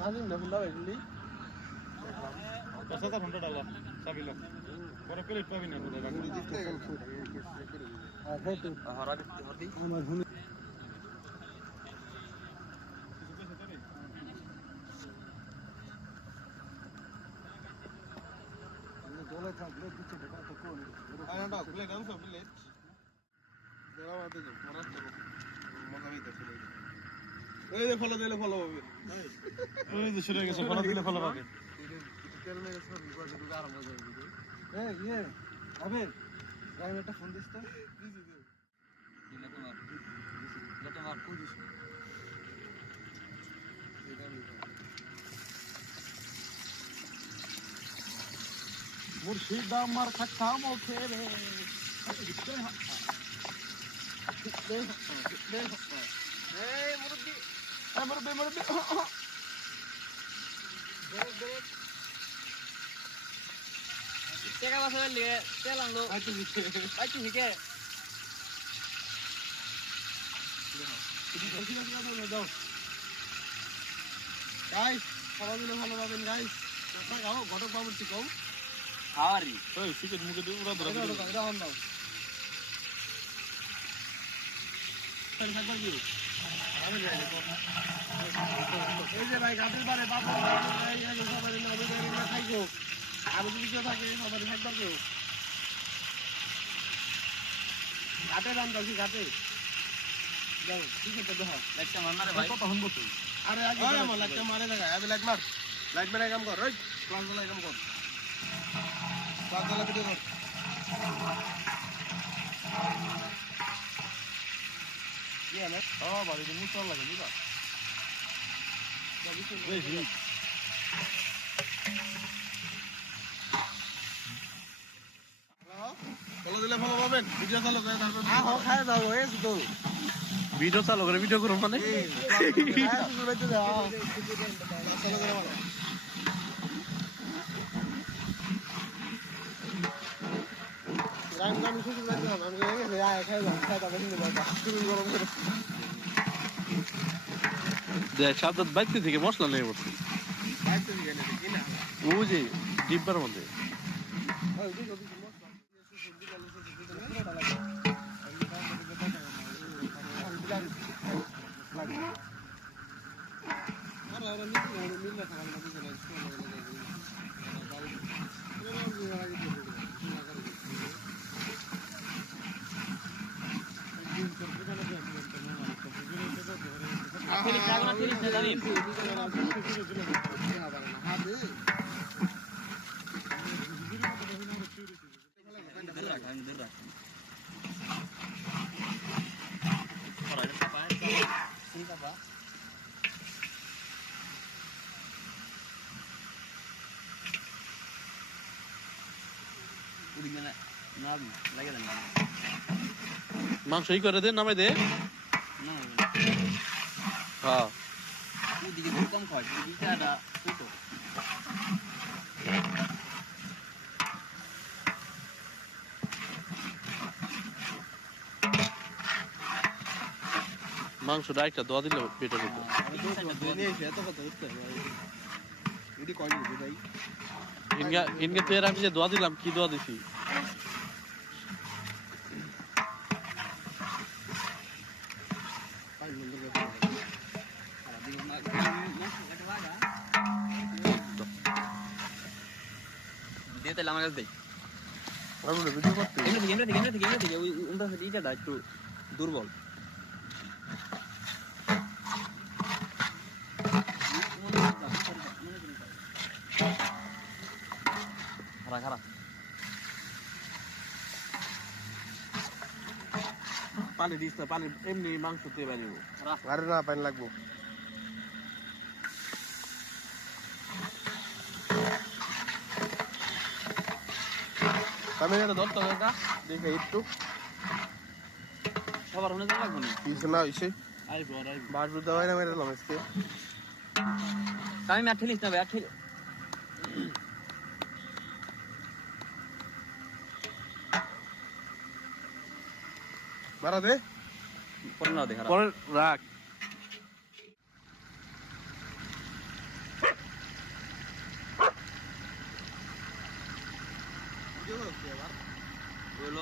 নাজিম না ফুলা ভাইলি 10,000 ঘন্টা ডালা সাবিল পরে প্লেট পাবি না বলে রাখবি আর হেতু হরা বিক্রি হদি আমার হুনি দলে থাকলে কিছু টাকা তো কোন আরে না প্লেট আনছো প্লেট দেওয়া মাতে যাও মরাত যাবো মজা হইতে চলে এই যে ফলো দিলে ফলো হবে ওই যে শুরু হয়ে গেছে ফলো দিলে ফলো পাবে তেল মেরে সব বিপদ দুটো আরম্ভ হয়ে যাবে এই ইয়ে আবে গায়ে একটা ফোন দিস তো দিছি দে দিলে তোমার পুজিস মুর্শিদ আমার কথা মুখে রে এই মুরব্বি আমার বেমার টাকা পয়সা লিয়ে তেল আনলো আচ্ছা আইছি নিকে যাও গাইস খাওয়া দিলে ভালো পাবেন গাইস আপনারা খাও ঘটক বাবুর থেকে কম আরি ওই সিগারেট মুখে দিয়ে উড়া ধরা এটা হন দাও তাহলে থাকবার কি এই যে ভাই গাছের পারে বাবু সবাই খাইছো আর যদি কেউ থাকে সবাই থাকবার কেউ ঘাটে রান দাও ঘাটে যাও ঠিক আছে দেখো একটা মারমারে ভাই কত হন বলতো আরে আগে আরে আমার লাগতে মারে না আবে লাইট মার লাইট মেরে কাম কর ওই প্লান দলাই কাম কর প্লান দলাই ভিডিও কর কি হলো ও বাড়ি দিন চল লাগে বুঝা বেশি ফলো দিলে ফলো পাবেন ভিডিও চালু করে তারপর আহ খায় দাও এসে তো ভিডিও চালু করে ভিডিও করো মানে চালু করে ভালো আমি শুধু যাইতাম আমি খাইতাম গরম করে দেখ সাবধান বাইতে থেকে মশলা নিয়ে পড়ছি বাইতে দিকে না কি না ও যে ডিব্বার মধ্যে ওই দিকে ফিনিশ লাগো না ফিনিশ না জানি মাংস ই করে দে নামাই দে হ্যাঁ কম খাওয়া মাংসটা একটা দোয়া দিলে পেটে মধ্যে ইনকে তো এর আমি যে দোয়া দিলাম কি দোয়া দিছি দিয়ে তাহলে আমার কাছে দেই ভিডিও করতে এমনি থেকে ওই উল্টা ইটাটা একটু দুর্বল খারাপ পানি দিস না পানি এমনি মাংস দিয়ে বানিয়ে আরে না পানি লাগবো আমি এটা ধরতে হবে না দেখে একটু সবার হনে লাগবো না কিছু না হইছে আইবো বাস বুঝতে হয় না মেরে লমেসকে আমি আর ঠেলিস না ভাই আর ঠেল মারা দে পরে না দেখা পরে রাখ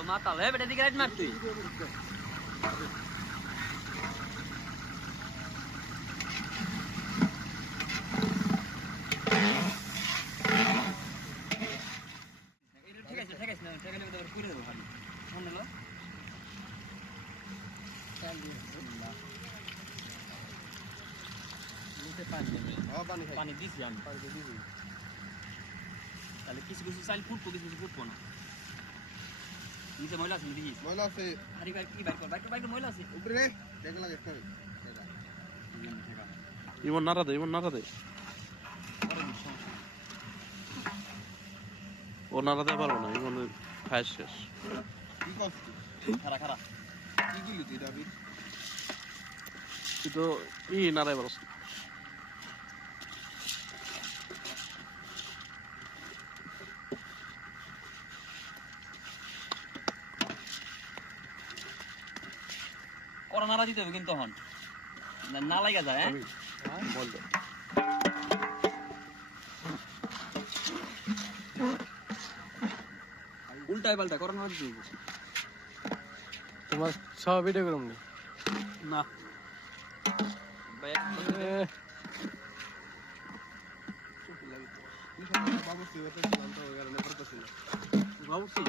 মাতাল হে বেটা দিকে রাইট মার তুই ঠিক আছে না ঠিক আছে তো পুরো দেবো খালি ফোন হলো চাল দিয়ে নিতে পানি দেবে পানি দিছি আমি তাহলে কিছু কিছু চাল ফুটবো কিছু কিছু ফুটবো না নিচে ময়লা আছে দেখিস ময়লা আছে আরে ভাই কি বাইক ময়লা আছে উপরে দেখা লাগে একটা ইমন নাড়া দে ও নাড়া দিতে পারবো না ইমন খায় শেষ কি করছিস খারা কি দিলি তুই দাবির তুই তো নাড়াই পারস না। করা নাড়া দিতে হবে কিন্তু তখন না লাগা যায় হ্যাঁ বল দে। উল্টাই পাল্টা করা নাড়া দিতে হবে তোমার সব ভিডিও করুন না ভাই বাবু তুই তো জানতো ওই কারণে করতেছিস না ভাবছি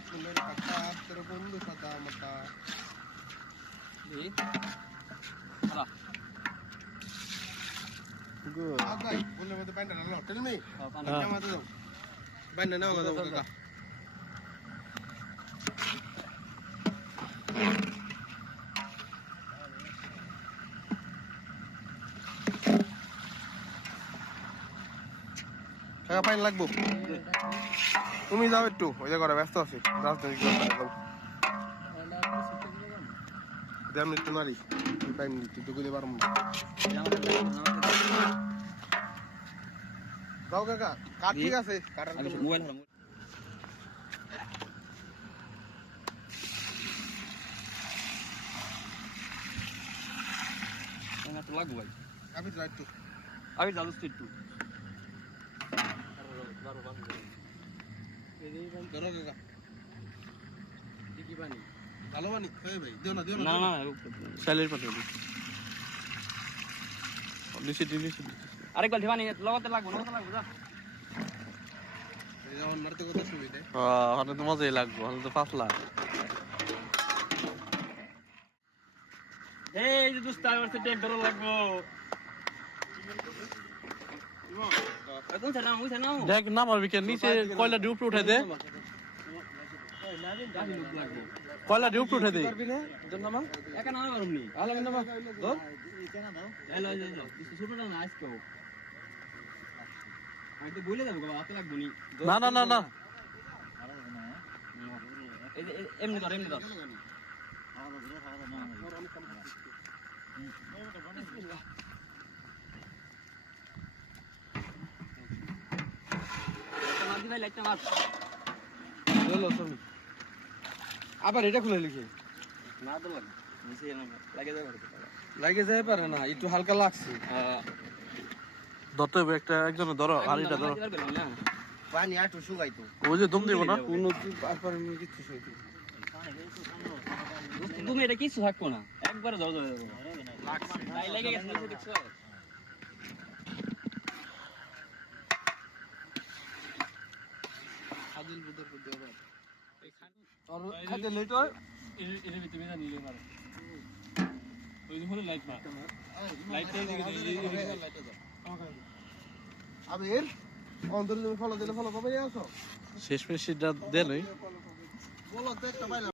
আপনার কাকা তোর বন্ধু সাদা মাতা এই খারা গুড আগাই বলে মতে বাইন্ডা না টেল মি পানি জামাতে দাও বাইন্ডা নাও কাকা কাকা পানি লাগবো তুমি যাও একটু ওই জায়গাটা ব্যস্ত আছি রাজনৈতিক দেড় মিনিট তো নারী পাইনি তুই তো গুলি পারবো যাও কাকা কাঠ ঠিক আছে কাটার মোবাইল হারা মোবাইল তো লাগবে ভাই আমি যাই একটু আগে যাবো একটু ধরো কাকা কি পানি ভালো বানি ভাই দিও না না না স্যালারি পাঠিয়ে দিই দিছি আরেক বালতি পানি লগতে লাগবে যা এই যেমন মারতে কত সুবিধা হলে তো মজাই লাগবো হলে তো পাতলা এই যে দুস্তা আমার সাথে ডর লাগবো কোন ছাড়া মুই ছাড়া দেখ নামার বিকেল নিচে কয়লা ডিউপ উঠে দে কয়লা ডিউপ উঠে দে একা নামা পারুমনি আলাদা নামা ধর এলো ছোটটা না আজকে আমি তো বলে যাবো হাতে লাগবো নি না এই যে এমনি ধর ভাই লাইটটা মার আবার এটা খুলে লিখে না তো লাগে নিচে লাগে যাবে লাগে যায় পারে না একটু হালকা লাগছে ধরতে হবে একটা একজনের ধরো আর এটা ধরো পানি আটু শুকাই তো ওই যে দম দিব না কোনো আর কিছু শুকাই তুমি এটা কিছু থাকবো না একবারে ধর তাই লেগে গেছে দেখছো আদিল বুদর বুদর আর খাইতে লেট হয় এর ভিতরে না নিলে মারে ওই হলো লাইট মার লাইটটা এদিকে আবির অন্তর তুমি ফলো দিলে ফলো পাবে আসো শেষ মেশিনটা দেন বলো তো একটা পাইলাম